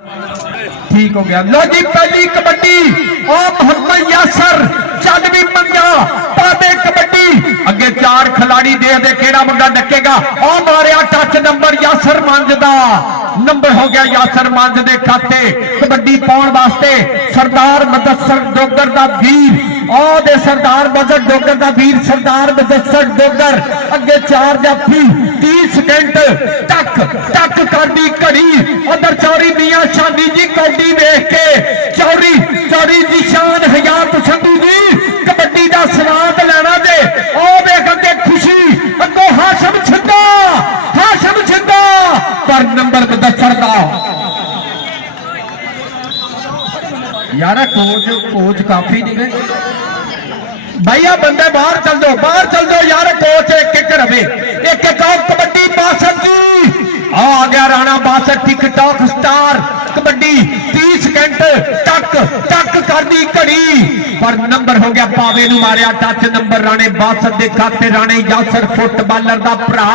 ठीक हो गया। लो जी पहली कबड्डी और मोहम्मद यासर चल भी पंजा पावे कबड्डी अगे चार खिलाड़ी दे दे केड़ा मुंडा डकेगा और मारिया टच नंबर यासर मंज दा नंबर हो गया यासर मंज दे खाते कबड्डी पाउण वास्ते सरदार मुदस्सर डोगर दा वीर और दे सरदार मदद डोगर दा वीर सरदार मुदस्सर डोगर अगे चार जाफी 30 सेकंड टक टक कर दी घड़ी उधर चौरी मियां शादी जी कौडी देख के चौरी चौरी दी शान हयात संधू जी कबड्डी का स्वाद लेना दे और देख अगे खुशी अगो हाशम छिंदा पर नंबर मुदस्सर दा यार कोच काफी नहीं गए भैया बंदे बाहर चल दो यार कोच एक रवे एक और कबड्डी बासठ जी आ गया राणा बासठ टिकटॉक स्टार कबड्डी 30 सेकंड टक टक कर दी घड़ी पर नंबर हो गया पावे नू मारिया टच नंबर राणे बासठ के खाते राणे यासर फुटबालर का भरा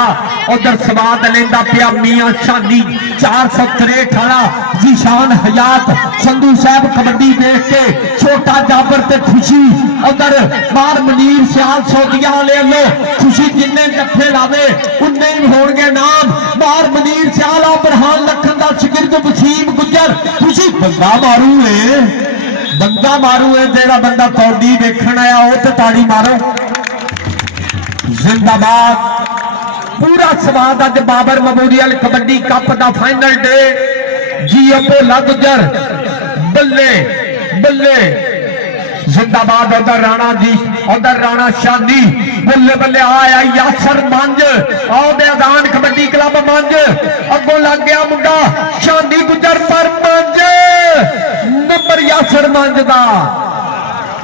उधर स्वाद लेंदा पिया मियां शादी 463 वाला जीशान हयात संधू साहब कबड्डी देख के छोटा जाबर ते खुशी उधर बार मनीर सियाल सोदिया वाले लो खुशी जिन्ने जत्थे लावे उन्ने ही होणगे नाम बार मनीर सियाल बरहान लखन दा शिगिरद वसीम गुजर खुशी बंदा मारू है जेड़ा बंदा कौडी देखण आया वो ते ताड़ी मारो जिंदाबाद पूरा स्वाद अज बाबर मेमोरियल कबड्डी कप दा फाइनल डे जी भोला गुजर बल्ले बल्ले जिंदाबाद उधर राणा जी उधर राणा शादी बल्ले बल्ले आया यासर मंज और मैदान कबड्डी क्लब मंज अगों लग गया मुंडा शादी गुजर पर मंज नंबर यासर मंज दा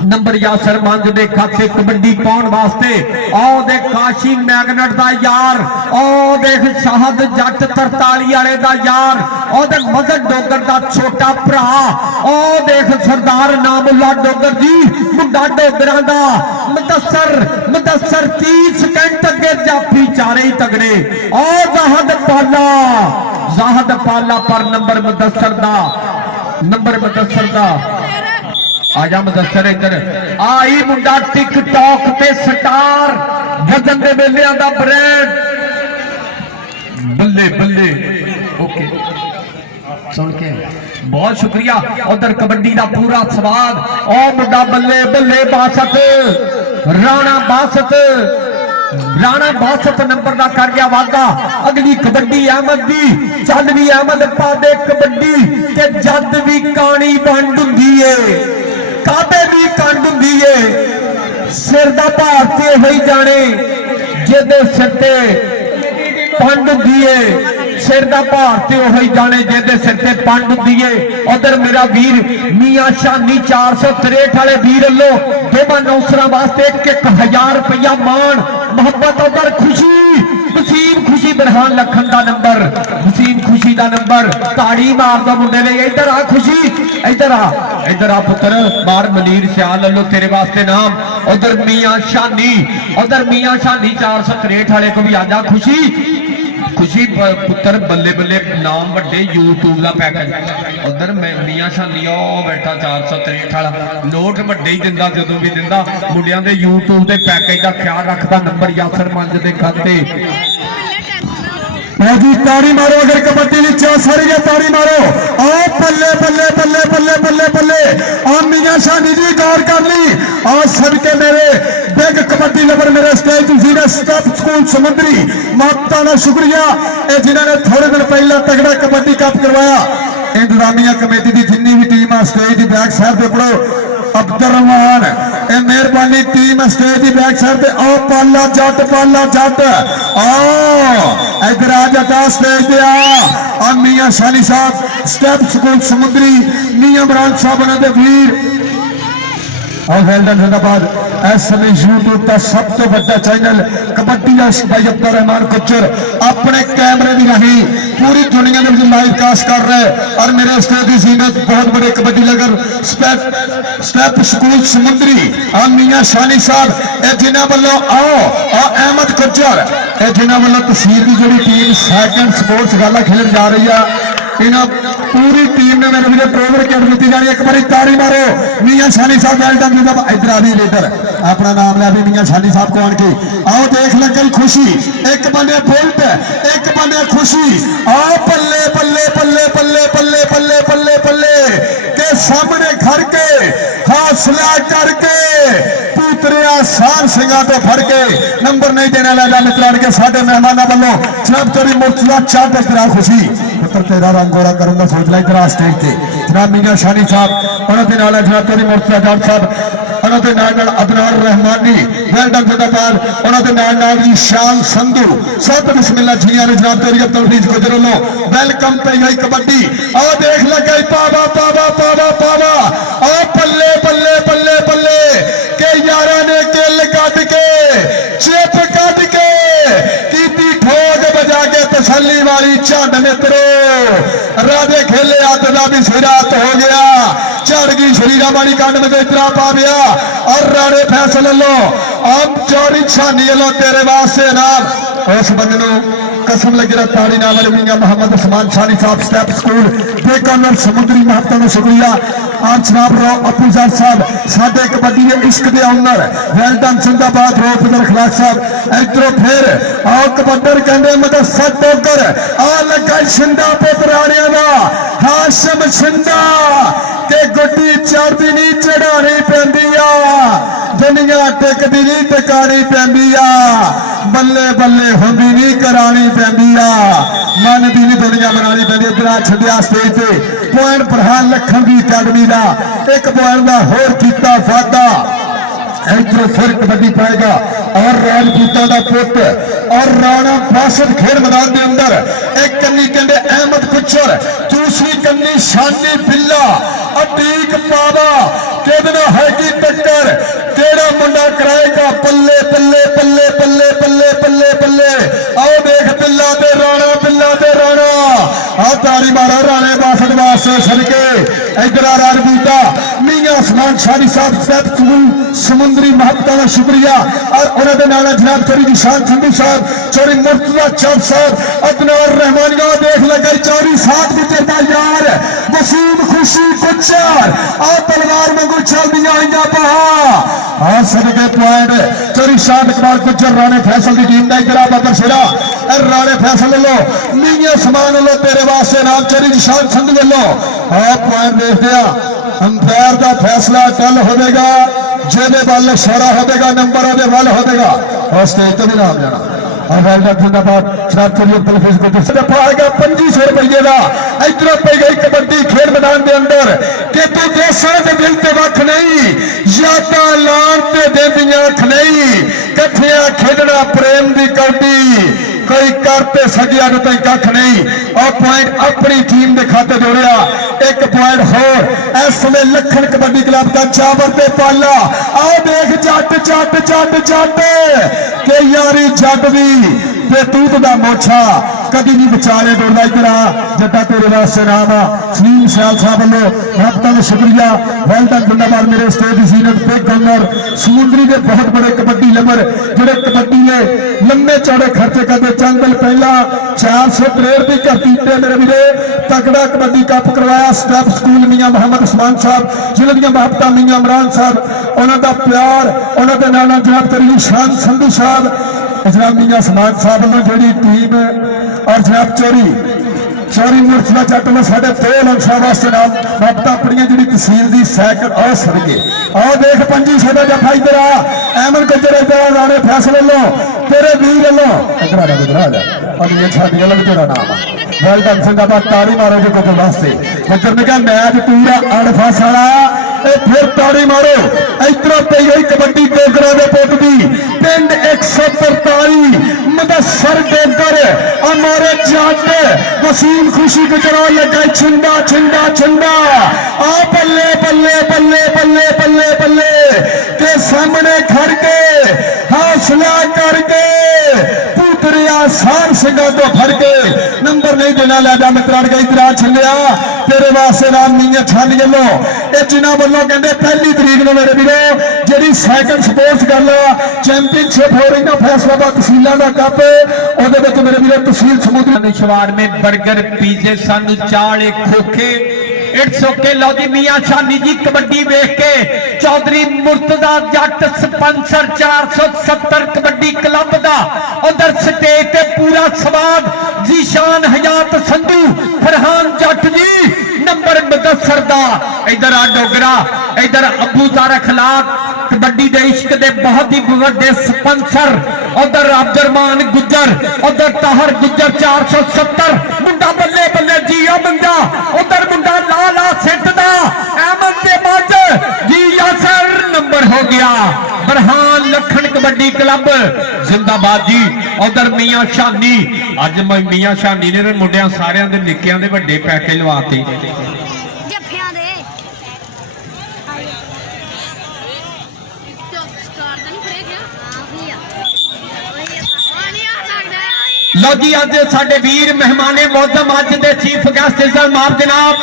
नंबर यासर मंज दे खाते कबड्डी पाउण वास्ते आओ दे काशी मैगनेट दा यार ओ देख शाहद जट 43 वाले दा यार ओ देख मजद डोगर दा छोटा भरा ओ देख सरदार नामुल्ला डोगर जी मुंडा डोगरां दा मुदस्सर 30 सेकंड अगे जाफी चारे ही तगड़े ओ जाहद पाला पर नंबर मुदस्सर दा आजा मुदस्सर इधर आई मुंडा टिकटॉक पे स्टार वजन दे मेलियां दा ब्रांड बल्ले बल्ले ओके सुन के बहुत शुक्रिया उधर कबड्डी का पूरा स्वाद और मुंडा बल्ले बल्ले बासठ राणा बासठ नंबर का कर गया वादा अगली कबड्डी अहमद दी चल भी अहमद पा दे कबड्डी ते जद भी कानी बंड हुंदी है काबे भी कंड हुंदी है सिर दा भार ते होई जाने जेदे सिर ते पंड हुंदी है सिर दा भार ते होई जाने जेदे सिर ते पंड हुंदी है उधर मेरा वीर मियां शानी 463 वाले वीर लो दोवां नौसरां वास्ते 1000 रुपया मान मोहब्बत उधर खुशी वसीम खुशी बरहान लखन का नंबर वसीम खुशी का नंबर ताड़ी मार दो मुंडे ने इधर आ खुशी इधर आ पुत्र बार मनीर सियाल लो तेरे वास्ते नाम उधर मियां शानी 463 वाले को भी आजा खुशी पुत्र बल्ले बल्ले नाम बड़े यूट्यूब का पैकेज उधर मियां शानी बैठा 463 वाला नोट बड़े ही दिंदा जदों भी दिंदा मुंडियां दे यूट्यूब के पैकेज का ख्याल रखता नंबर यासर मंज दे खाते ताड़ी मारो अगर कबड्डी सारी ताड़ी मारो आओ बल्ले बल्ले बल्ले बल्ले बल्ले बल्ले और मियां शानी जी गौर कर ली और सबके मेरे बिग कबड्डी लवर मेरे स्टेज स्टेप स्कूल समुद्री माता का शुक्रिया जिन्होंने थोड़े दिन पहले तगड़ा कबड्डी कप करवाया इंतजामिया कमेटी की जिन्नी भी टीम आ स्टेज की बैक साइड पे पढ़ो अब्दुल रहमान मेहरबानी टीम स्टेज की बैक साइड पे आओ पाला जट आओ इधर आ जाता स्टेज पे आ मियां शानी साहब स्टेप स्कूल समुद्री मियां इमरान साहब उन्होंने वीर और वेल्डन जिंदाबाद इस समय यूट्यूब का सब तो बड़ा चैनल कबड्डी भाई अब्दुल रहमान कुचर अपने कैमरे भी नहीं पूरी दुनिया में लाइव कास्ट कर रहे हैं और मेरे स्टेज की जीनत बहुत बड़े कबड्डी लगर स्टेप स्कूल समुद्री और मियां शानी साहब जिन्होंने वालों आओ और अहमद कुचर जिन्होंने वालों तहसील की जी टीम सैकेंड स्पोर्ट्स गाला खेलन जा रही है इन्हों पूरी टीम ने मेरे लिए प्रोवर किट दी जानी। एक बार ताड़ी मारो मियां शानी साहब वेल्डन जिंदाबाद। इधर आ भी लीडर अपना नाम लिया भी मियां शानी साहब को आन के आओ देख लगे खुशी। एक बने बुलट एक बने खुशी। आओ बल्ले बल्ले बल्ले बल्ले बल्ले बल्ले बल्ले बल्ले के सामने घर के हौसला करके पूतरिया सार सिंगा तो फड़ के नंबर नहीं देने लगा मित्रा के साढ़े मेहमाना वालों जनाब तेरी मुर्तजा चाट तेरा खुशी पुत्र तेरा रंग गोरा करूंगा सोच ला इधर स्टेज से जनाब मियां शानी साहब उन्होंने नाल जनाब तेरी मुर्तजा चाट साहब उन्होंने नाल अदनार रहमानी वेल्डन जिंदाबाद उन्होंने नाल जी शान संधू सब बिस्मिल्लाह जिया ने जनाब तेरी तलफीज को जरूर लो वेलकम पे गई कबड्डी आओ देख लगे पावा पावा पावा पावा आओ बल्ले बल्ले बल्ले बल्ले के यारा ने किल कट के चिप कट के कीती ठोक बजा के तसल्ली वाली झंड मित्रो राधे खेले अत का भी सिरात हो गया चढ़ गई शरीरा वाली कंड में इतना पा गया और राणे फैसले लो अब चौरी छानी लो तेरे वास्ते नाम उस बंदे कसम लगी रहा ताड़ी नाल मियां मोहम्मद उस्मान शानी साहब स्टेप स्कूल बेकानर समुद्री महत्ता का शुक्रिया आज जनाब रो अपूजर साहब साडे कबड्डी के इश्क के ऑनर वेल्डन जिंदाबाद रो पुत्र खलाक साहब इधरों फिर आओ कबड्डर कहते मदरसा टोकर आ लगा छिंदा पुतराणिया का हाशम छिंदा के गुड्डी चढ़ती नहीं चढ़ानी पैंदी दुनिया टिकती नहीं टिकानी पैंदी बल्ले बल्ले होंदी नहीं करानी पैंदी मनदी नहीं दुनिया बनानी पैंदी इधर छड्या स्टेज पे पॉइंट प्रधान लखन की अकैडमी का एक पॉइंट का होर किया वादा इधरों फिर कबड्डी पाएगा और राजपूतों का पुत और राणा बासठ खेल मैदान के अंदर एक कन्नी कहते अहमद कुचर दूसरी कन्नी शानी बिल्ला अतीक पावा कहना है कि टक्कर केड़ा मुंडा कराएगा पल्ले पल्ले पल्ले पल्ले पल्ले पल्ले पल्ले आओ देख बिल्ला ते राणा आ तारी मारा राणे बासठ वास्ते सदके इधर आ राजपूता मियां उस्मान शानी साहब समुद्री महत्ता का शुक्रिया और उन्होंने नाला जनाब चोरी निशान संधू साहब चोरी मुर्तजा चौथ साहब अदनार रहमानिया देख लगे चौरी साथ विजेता यार वसीम खुशी कुचर आ तलवार मंगू चल दिया हुई बहा आ सदके पॉइंट चोरी शान इकबाल कुचर राणे फैसल की टीम का इधर बाबर सिरा राणे फैसल लो मियां समान लो तेरे वास्ते नाम चोरी निशान संधू लो आ पॉइंट देखते अंपायर का फैसला कल होगा जेदे वाल इशारा होगा नंबर ओदे वाल होगा और स्टेज तो भी नाम जाना और वेल्डन जिंदाबाद शराब चोरी तलफीज को दफा आएगा 2500 रुपये का इधरों पे गई कबड्डी खेल मैदान के अंदर कि तू देशों के दिल ते वख नहीं यादा लान ते देंदियां अख नहीं कठिया खेलना प्रेम की कबड्डी कोई करते सगिया तो कख नहीं और पॉइंट अपनी टीम के खाते जोड़िया एक पॉइंट होर इस समय लखन कबड्डी क्लब का चावर ते पाला आओ देख जट जट जट जट के यारी जट दी तूत का मोछा कभी नहीं विचारे डोला इधर जटा तेरे वास्ते नाम सलीम सयाल साहब वालों महत्ता का शुक्रिया वेल्डन जिंदाबाद मेरे स्टेज सीनियर बिग ऑनर समुद्री के बहुत बड़े कबड्डी लवर जोड़े कबड्डी ने लंबे चौड़े खर्चे करते चंद दिन पहला 400 करोड़ की धरती पे मेरे वीरे तगड़ा कबड्डी कप करवाया स्टेप स्कूल मियां मोहम्मद उस्मान साहब जिन्होंने महत्ता मियां इमरान साहब उन्होंने प्यार उन्होंने नाना जनाब तेरी शान संधू साहब जनाब मियां उस्मान साहब वालों जी टीम और जनाब चोरी मुर्तजा जट में साढ़े 2 लाख वास्ते नाम बाबत अपनी जी तहसील की सैकड़ आ सदके आओ देख 2500 का जफा इधर अहमद गुजर इधर राणे फैसले लो तेरे वीर लो इधर आ जा और ये छाती अलग तेरा नाम वेल्डन जिंदाबाद ताड़ी मारो जो कुछ वास्ते गुजर ने कहा मैच पूरा अड़फस वाला फिर ताड़ी मारो इधरों पे गई कबड्डी डोगरा के पुट की पिंड 143 मुदस्सर डोगर हमारे जट वसीम खुशी गुजरा लगा छिंदा छिंदा छिंदा आ बल्ले बल्ले बल्ले बल्ले बल्ले बल्ले के सामने खड़ के हौसला करके पुतरे आसान सिंह तो फड़ के नंबर नहीं देना लै जा मित्रा गई तरा छलिया तेरे वास्ते नाम मीया छान गलो ये जिन्हों वालों कहते पहली तरीक में मेरे वीरो जी सैकंड स्पोर्ट्स गल चैंपियनशिप हो रही ना फैसलाबाद तहसीलों का कप वो मेरे वीरो तहसील समुद्री शवार में बर्गर पीजे सन चाले खोखे इट्स ओके लो जी मियां शानी जी कबड्डी वेख के चौधरी मुर्तजा जट स्पॉन्सर 470 कबड्डी क्लब दा उधर स्टेज ते पूरा स्वाद जीशान हयात संधू फरहान जट जी नंबर मुदस्सर दा इधर आ डोगरा इधर अबू तारक लाख कबड्डी दे इश्क दे बहुत ही बड़े स्पॉन्सर उधर अब्दुरमान गुज्जर उधर ताहर गुज्जर 470 मुंडा बल्ले बल्ले जियो मुंडा उधर मुंडा लाला सिट दा अहमद दे मज जी यासर नंबर हो गया बरहान लखन कबड्डी क्लब जिंदाबाद जी उधर मियां शानी अज मियां शानी ने मुंडिया सारियां दे निक्कियां दे वड्डे पैके लवाते लो जी अज साडे वीर मेहमाने मौजम अज दे चीफ गेस्ट इज्जत माफ जनाब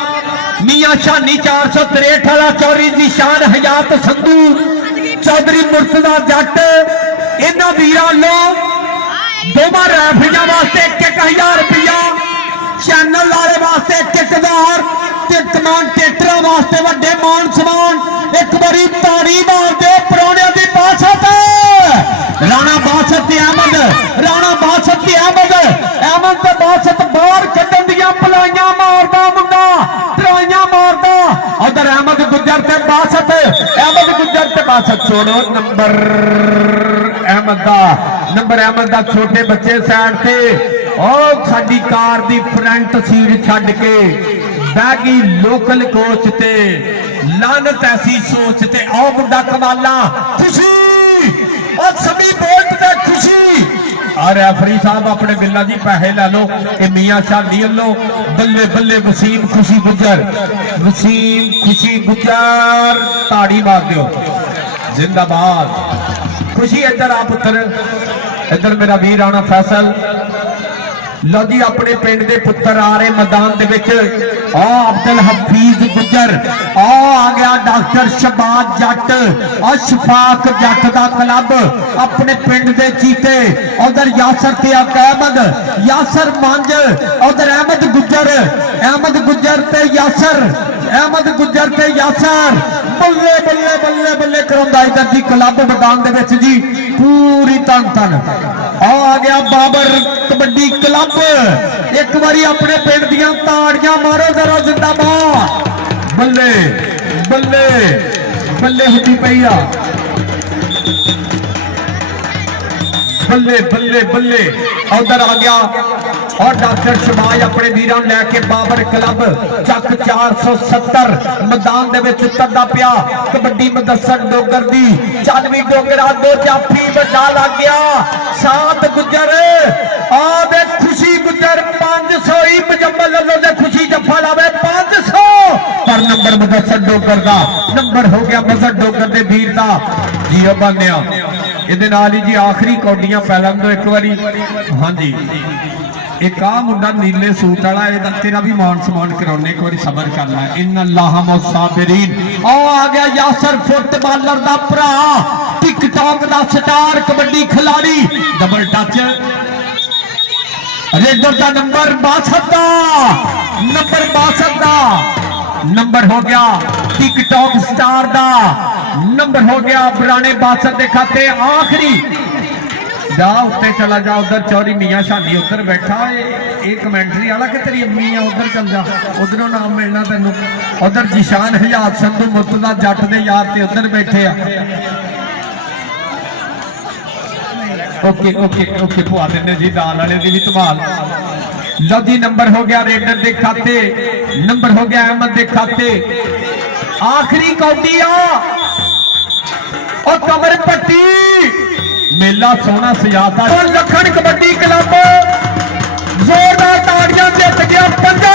मियां शानी 463 वाला चौधरी जीशान हयात संधू चौधरी मुर्तजा जट इन्हां वीरां लो दोवां रैफरियां वास्ते 1000 रुपया चैनल वाले वास्ते 1000 ते तमाम टेटरां वास्ते वड्डे मान सम्मान एक बारी ताड़ी मार दे परौणियां दी बासत राणा बासत अहमद राणा बासत अहमद अहमद ते बासत बाहर कड्डण दियां पलाइयां मारदा मुंडा तराइयां मारदा उधर अहमद गुज्जर ते बासत अहमद गुज्जर ते बासत छोड़ो नंबर अहमद दा छोटे बच्चे साइड ते ओ साडी कार दी फ्रंट सीट छड्ड के बैगी लोकल कोच ते लानत ऐसी सोच ते आओ मुंडा कमाला खुशी और सभी बोल्ट पे खुशी और रेफरी साहब अपने बिल्ला जी पैसे ला लो कि मियां शादी लो बल्ले बल्ले वसीम खुशी गुजर ताड़ी मार दो जिंदाबाद खुशी इधर आ पुत्र इधर मेरा वीर आना फैसल लो जी अपने पिंड के पुत्र आ रहे मैदान दे विच अब्दुल हफीज गुजर आ गया डॉक्टर शबाज जट अशफाक जट का क्लब अपने पिंड के चीते उधर यासर ते अहमद यासर मंज उधर अहमद गुजर ते यासर अहमद गुजर ते यासर बल्ले बल्ले बल्ले बल्ले करांदा इधर जी क्लब मैदान दे विच जी पूरी तन तन आ गया बाबर कबड्डी क्लब एक बारी अपने पिंड दियां ताड़ियां मारो जरा जिंदाबाद बल्ले बल्ले बल्ले हुंदी पई आ बल्ले बल्ले बल्ले उधर आ गया और डॉक्टर शबाज अपने वीरां लैके बाबर क्लब चक 470 मैदान दे विच तदा पिया कबड्डी मुदस्सर डोगर दी चल भी डोगरा दो जाफी वड्डा लग गया सात गुजर आ दे खुशी गुजर 500 ही मुजम्मल अल्लाह दे खुशी जफा लावे 500 पर नंबर मुदस्सर डोगर दा नंबर हो गया मुदस्सर डोगर दे वीर दा जियो बानिया इहदे नाल ही जी आखिरी कौडियां पहलां तो एक बारी हां जी एक आ मुंडा नीले सूट वाला ए तेरा भी मान सम्मान कराने एक बार सबर कर ला इन अल्लाह मुसाफिरीन आ गया यासर फुटबॉलर दा भरा टिकटॉक दा स्टार कबड्डी खिलाड़ी डबल टच रेडर दा नंबर 62 दा नंबर हो गया टिकटॉक स्टार दा नंबर हो गया पुराने बादशाह के खाते आखिरी जा उत्ते चला जा उधर चौरी मियां शादी उधर बैठा ये कमेंटरी वाला कि तेरी अम्मी है उधर चल जा उधरों नाम मिलना तेन उधर जीशान हयात संधू मुर्तजा जट दे यार ते उधर बैठे ओके ओके ओके भुआ देने जी दाल वाले की भी धमाल लो जी नंबर हो गया रेडर के खाते नंबर हो गया अहमद के खाते आखिरी कौडी और कमर पट्टी मेला सोना सजाता लखन कबड्डी क्लब जोरदार ताड़ियां जित गया 50